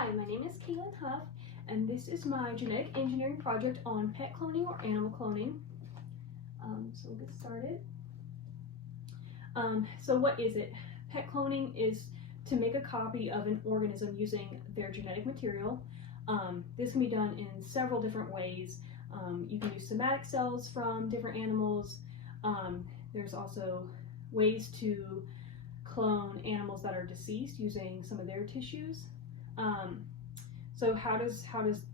Hi, my name is Kaylin Huff, and this is my genetic engineering project on pet cloning or animal cloning. So we'll get started. So what is it? Pet cloning is to make a copy of an organism using their genetic material. This can be done in several different ways. You can use somatic cells from different animals. There's also ways to clone animals that are deceased using some of their tissues. So how does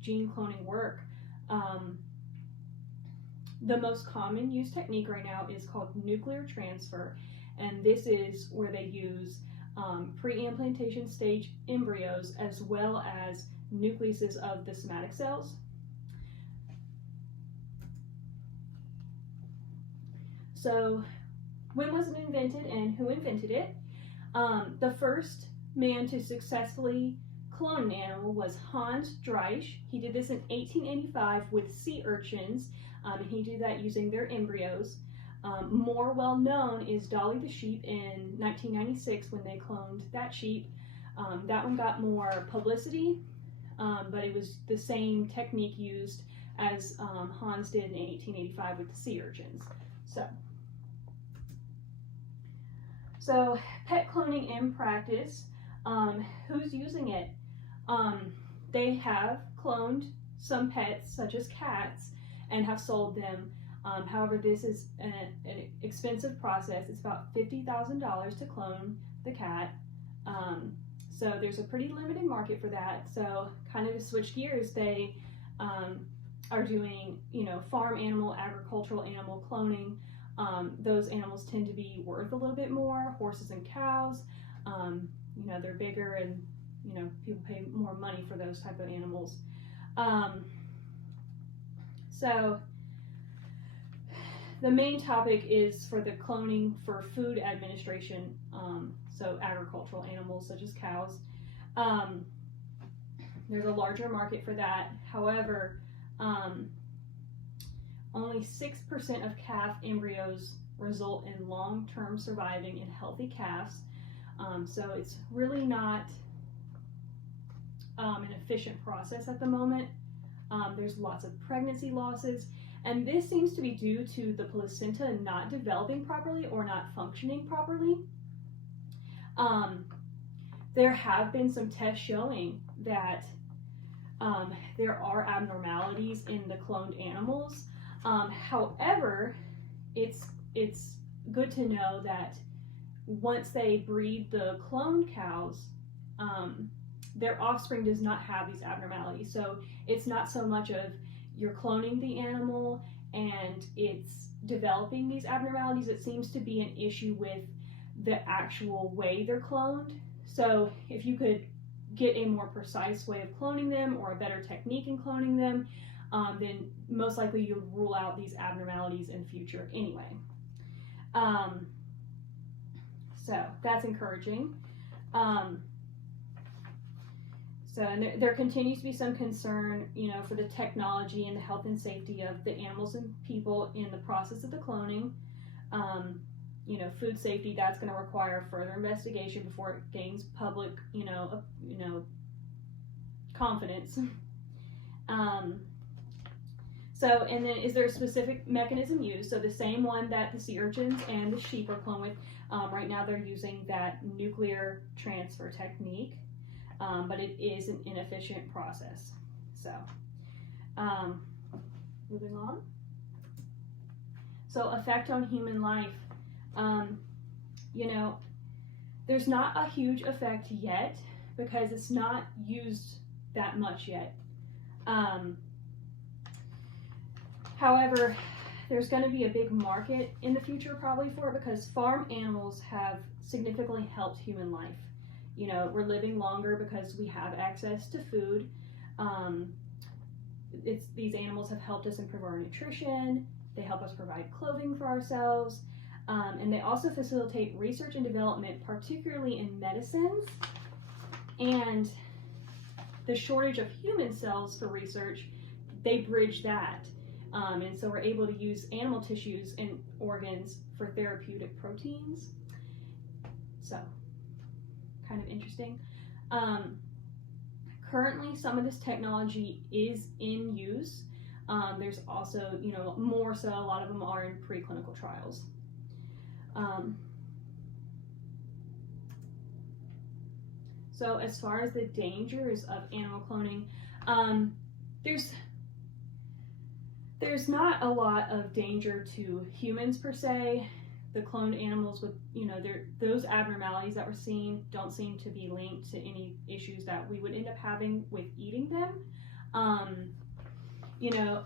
gene cloning work? The most common used technique right now is called nuclear transfer, and this is where they use pre-implantation stage embryos as well as nucleuses of the somatic cells. So when was it invented and who invented it? The first man to successfully clone an animal was Hans Driesch. He did this in 1885 with sea urchins, and he did that using their embryos. More well known is Dolly the sheep in 1996 when they cloned that sheep. That one got more publicity, but it was the same technique used as Hans did in 1885 with the sea urchins. So pet cloning in practice, who's using it? They have cloned some pets, such as cats, and have sold them. However, this is an expensive process. It's about $50,000 to clone the cat. So there's a pretty limited market for that. So kind of to switch gears, they are doing, farm animal, agricultural animal cloning. Those animals tend to be worth a little bit more. Horses and cows, they're bigger and people pay more money for those type of animals. So the main topic is for the cloning for food administration, so agricultural animals such as cows. There's a larger market for that. However, only 6% of calf embryos result in long-term surviving in healthy calves. So it's really not an efficient process at the moment. There's lots of pregnancy losses, and this seems to be due to the placenta not developing properly or not functioning properly. There have been some tests showing that there are abnormalities in the cloned animals. However, it's good to know that once they breed the cloned cows, their offspring does not have these abnormalities. So it's not so much of you're cloning the animal and it's developing these abnormalities. It seems to be an issue with the actual way they're cloned. So if you could get a more precise way of cloning them or a better technique in cloning them, then most likely you'll rule out these abnormalities in the future anyway. So that's encouraging. And there continues to be some concern, for the technology and the health and safety of the animals and people in the process of the cloning. Food safety, that's going to require further investigation before it gains public, confidence. And then is there a specific mechanism used? So the same one that the sea urchins and the sheep are cloned with. Right now they're using that nuclear transfer technique, but it is an inefficient process. So, moving on. So effect on human life. There's not a huge effect yet because it's not used that much yet. However, there's going to be a big market in the future probably for it because farm animals have significantly helped human life. We're living longer because we have access to food. These animals have helped us improve our nutrition. They help us provide clothing for ourselves. And they also facilitate research and development, particularly in medicines. And the shortage of human cells for research, they bridge that. And so we're able to use animal tissues and organs for therapeutic proteins. So, kind of interesting. Currently, some of this technology is in use. There's also, you know, more so, a lot of them are in preclinical trials. So as far as the dangers of animal cloning, there's not a lot of danger to humans per se. The cloned animals with, you know, those abnormalities that we're seeing don't seem to be linked to any issues that we would end up having with eating them. You know,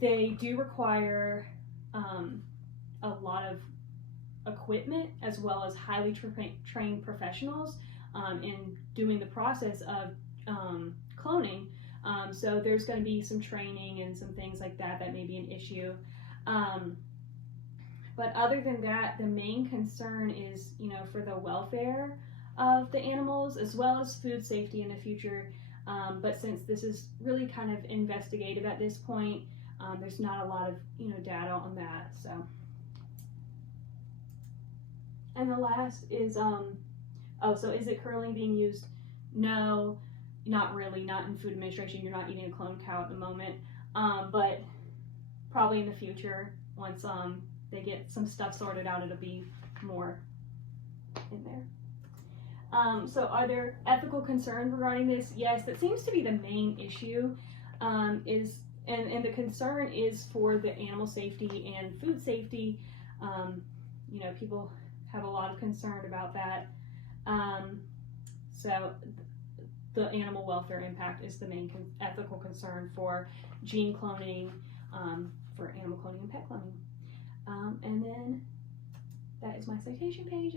they do require a lot of equipment as well as highly trained professionals in doing the process of cloning. So there's going to be some training and some things like that that may be an issue. But other than that, the main concern is, you know, for the welfare of the animals as well as food safety in the future. But since this is really kind of investigative at this point, there's not a lot of, you know, data on that. So, and the last is, so is it currently being used? No, not really. Not in Food Administration. You're not eating a cloned cow at the moment, but probably in the future, once they get some stuff sorted out, it'll be more in there. So are there ethical concerns regarding this? Yes, that seems to be the main issue. And the concern is for the animal safety and food safety. You know, people have a lot of concern about that. So the animal welfare impact is the main ethical concern for gene cloning, for animal cloning and pet cloning. And then that is my citation page.